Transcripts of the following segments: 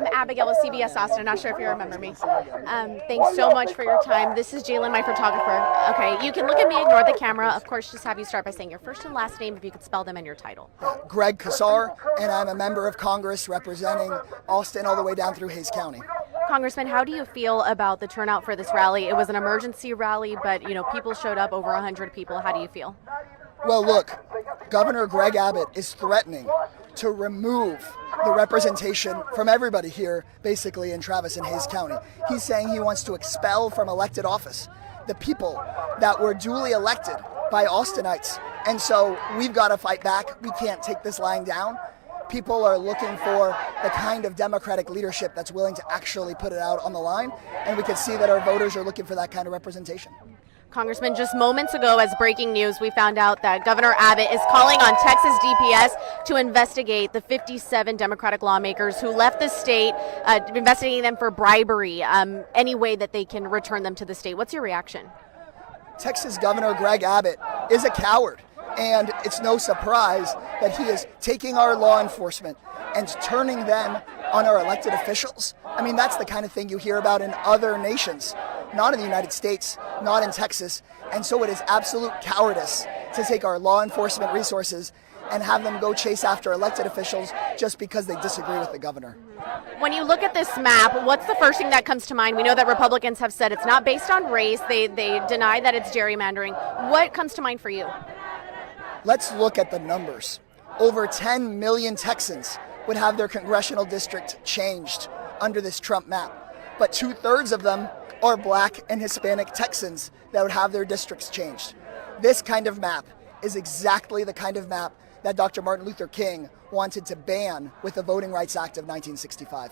I'm Abigail with CBS Austin. I'm not sure if you remember me. Thanks so much for your time. This is Jalen, my photographer. Okay, you can look at me, ignore the camera. Of course, just have you start by saying your first and last name, if you could spell them, and your title. Greg Casar, and I'm a member of Congress representing Austin all the way down through Hayes County. Congressman, how do you feel about the turnout for this rally? It was an emergency rally, but people showed up, over 100 people. How do you feel? Well, look, Governor Greg Abbott is threatening to remove the representation from everybody here, basically in Travis and Hayes County. He's saying he wants to expel from elected office the people that were duly elected by Austinites. And so we've got to fight back. We can't take this lying down. People are looking for the kind of Democratic leadership that's willing to actually put it out on the line. And we can see that our voters are looking for that kind of representation. Congressman, just moments ago, as breaking news, we found out that Governor Abbott is calling on Texas DPS to investigate the 57 Democratic lawmakers who left the state, investigating them for bribery, any way that they can return them to the state. What's your reaction? Texas Governor Greg Abbott is a coward, and it's no surprise that he is taking our law enforcement and turning them on our elected officials. I mean, that's the kind of thing you hear about in other nations. Not in the United States, not in Texas. And so it is absolute cowardice to take our law enforcement resources and have them go chase after elected officials just because they disagree with the governor. When you look at this map, what's the first thing that comes to mind? We know that Republicans have said it's not based on race. They deny that it's gerrymandering. What comes to mind for you? Let's look at the numbers. Over 10 million Texans would have their congressional district changed under this Trump map. But 2/3 of them are Black and Hispanic Texans that would have their districts changed. This kind of map is exactly the kind of map that Dr. Martin Luther King wanted to ban with the Voting Rights Act of 1965.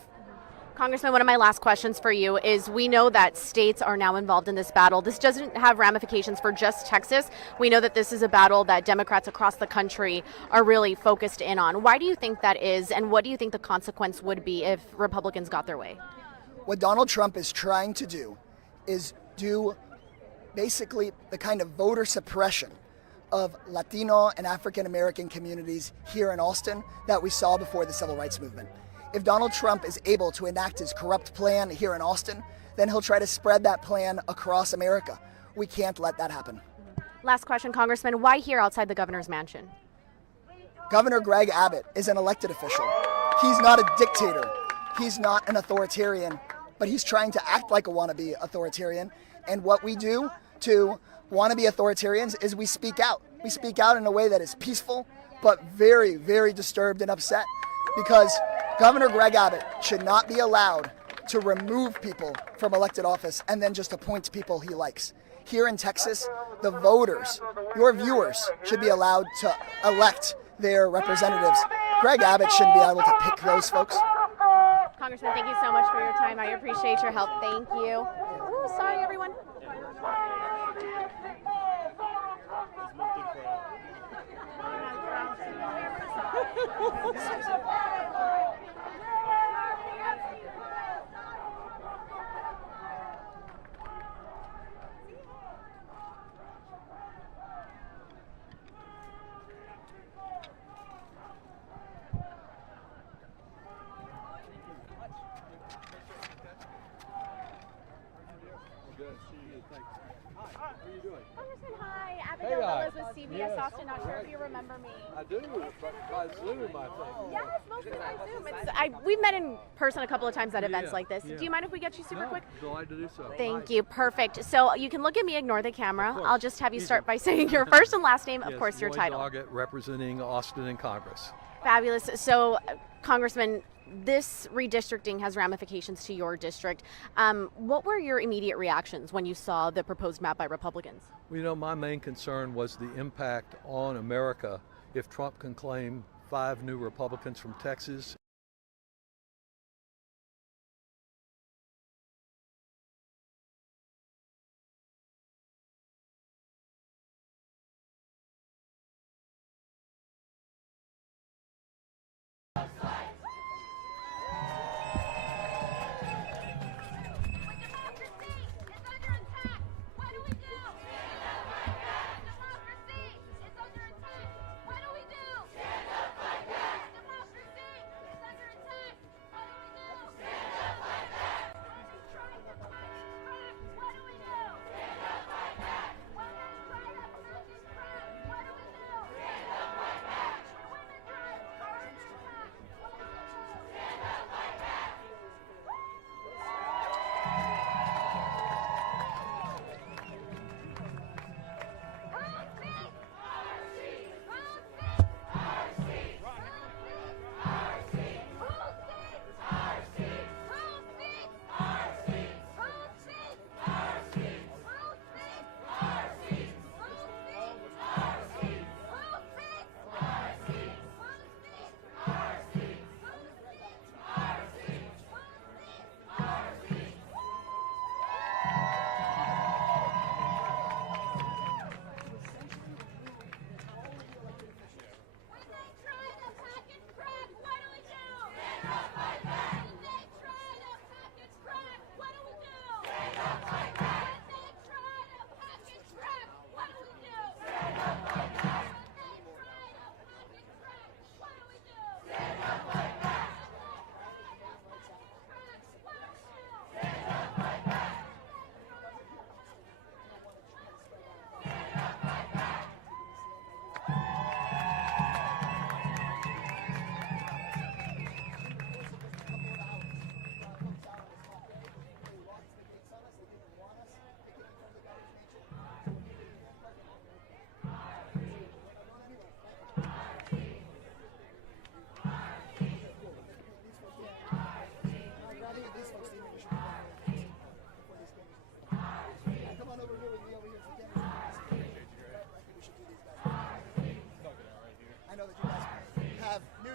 Congressman, one of my last questions for you is, we know that states are now involved in this battle. This doesn't have ramifications for just Texas. We know that this is a battle that Democrats across the country are really focused in on. Why do you think that is, and what do you think the consequence would be if Republicans got their way? What Donald Trump is trying to do is do basically the kind of voter suppression of Latino and African American communities here in Austin that we saw before the Civil Rights Movement. If Donald Trump is able to enact his corrupt plan here in Austin, then he'll try to spread that plan across America. We can't let that happen. Last question, Congressman. Why here outside the governor's mansion? Governor Greg Abbott is an elected official. He's not a dictator. He's not an authoritarian, but he's trying to act like a wannabe authoritarian. And what we do to wannabe authoritarians is we speak out. We speak out in a way that is peaceful, but very, very disturbed and upset, because Governor Greg Abbott should not be allowed to remove people from elected office and then just appoint people he likes. Here in Texas, the voters, your viewers, should be allowed to elect their representatives. Greg Abbott shouldn't be able to pick those folks. Congressman, thank you so much for your time. I appreciate your help. Thank you. Ooh, sorry, everyone. Congressman, hi. Abigail Willis with CBS Austin. Not sure if you remember me. I do, but by Zoom, I think. Yes, mostly by Zoom. We've met in person a couple of times at events like this. Do you mind if we get you super quick? Delighted to do so. Thank you. Perfect. So you can look at me, ignore the camera. I'll just have you start by saying your first and last name, of course, your title. Doggett, representing Austin in Congress. Fabulous. So, Congressman, this redistricting has ramifications to your district. What were your immediate reactions when you saw the proposed map by Republicans? Well, you know, my main concern was the impact on America if Trump can claim 5 new Republicans from Texas.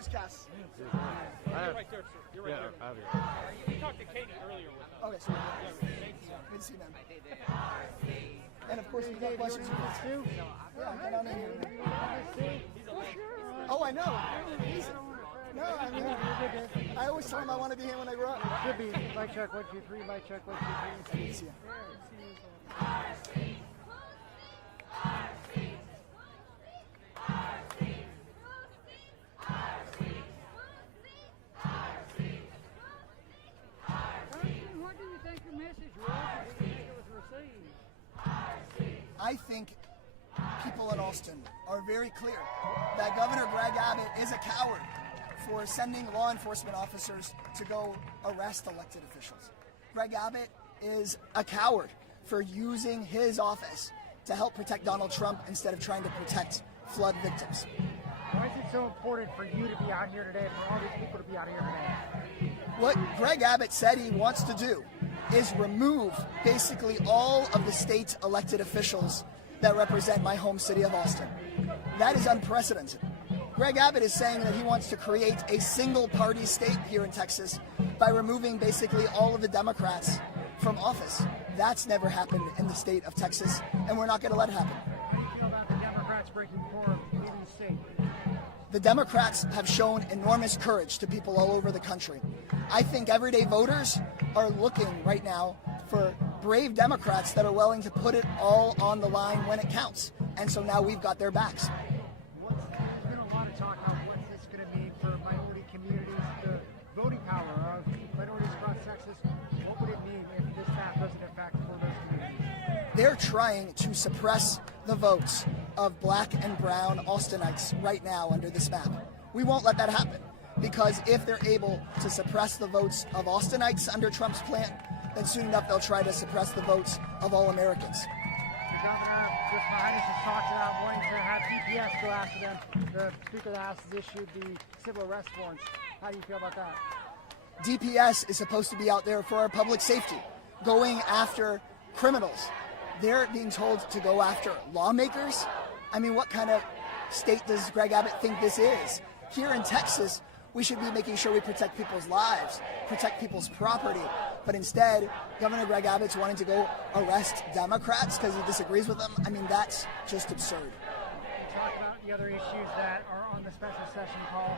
Where's Cass? Right there, sir. You're right there. I have it. We talked to Katie earlier with us. Okay, so good to see you, man. And of course, we got questions. Yeah, get on in here. Oh, I know. No, I mean, I always tell him I want to be here when I grow up. Should be mic check 1 2 3. Mic check 1 2 3. Good to see you. What do you think the message was? What do you think it was received? I think people in Austin are very clear that Governor Greg Abbott is a coward for sending law enforcement officers to go arrest elected officials. Greg Abbott is a coward for using his office to help protect Donald Trump instead of trying to protect flood victims. Why is it so important for you to be out here today, for all these people to be out here today? What Greg Abbott said he wants to do is remove basically all of the state elected officials that represent my home city of Austin. That is unprecedented. Greg Abbott is saying that he wants to create a single party state here in Texas by removing basically all of the Democrats from office. That's never happened in the state of Texas, and we're not going to let it happen. How do you feel about the Democrats breaking quorum in the state? The Democrats have shown enormous courage to people all over the country. I think everyday voters are looking right now for brave Democrats that are willing to put it all on the line when it counts. And so now we've got their backs. There's been a lot of talk about what's this going to mean for minority communities, the voting power of minorities across Texas. What would it mean if this map doesn't impact for those communities? They're trying to suppress the votes of black and brown Austinites right now under this map. We won't let that happen, because if they're able to suppress the votes of Austinites under Trump's plan, then soon enough they'll try to suppress the votes of all Americans. The governor just behind us has talked about wanting to have DPS go after them. The Speaker of the House has issued the civil arrest warrants. How do you feel about that? DPS is supposed to be out there for our public safety, going after criminals. They're being told to go after lawmakers. I mean, what kind of state does Greg Abbott think this is? Here in Texas, we should be making sure we protect people's lives, protect people's property. But instead, Governor Greg Abbott's wanting to go arrest Democrats because he disagrees with them. I mean, that's just absurd. You talk about the other issues that are on the special session call.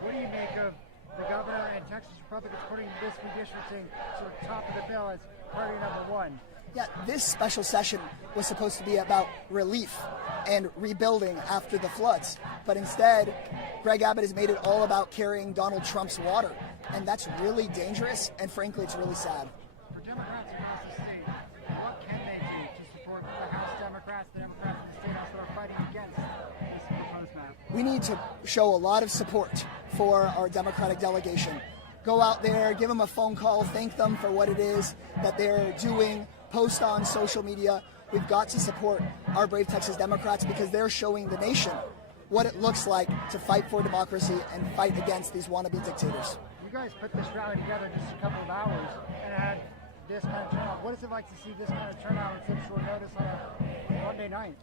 What do you make of the governor and Texas Republicans putting this redistricting sort of top of the bill as priority number one? Yeah, this special session was supposed to be about relief and rebuilding after the floods. But instead, Greg Abbott has made it all about carrying Donald Trump's water. And that's really dangerous, and frankly, it's really sad. For Democrats across the state, what can they do to support the House Democrats, the Democrats in the state House that are fighting against this proposed map? We need to show a lot of support for our Democratic delegation. Go out there, give them a phone call, thank them for what it is that they're doing, post on social media. We've got to support our brave Texas Democrats because they're showing the nation what it looks like to fight for democracy and fight against these wannabe dictators. You guys put this rally together in just a couple of hours and had this kind of turnout. What is it like to see this kind of turnout on such short notice on a Monday night?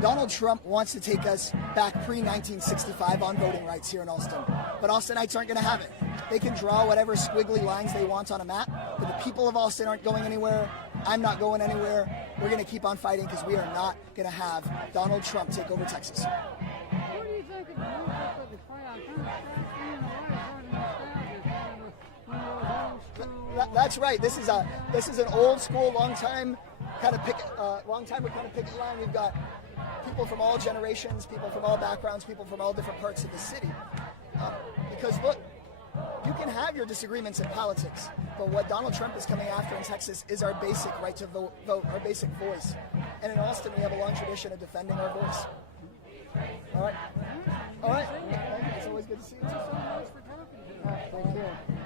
Donald Trump wants to take us back pre-1965 on voting rights here in Austin. But Austinites aren't going to have it. They can draw whatever squiggly lines they want on a map, but the people of Austin aren't going anywhere. I'm not going anywhere. We're going to keep on fighting because we are not going to have Donald Trump take over Texas. What do you think of the movement of the crowd? That's right. This is an old school, long time picket line. We've got people from all generations, people from all backgrounds, people from all different parts of the city. Because look, you can have your disagreements in politics, but what Donald Trump is coming after in Texas is our basic right to vote, our basic voice. And in Austin, we have a long tradition of defending our voice. All right. Thank you. It's always good to see you. Thank you.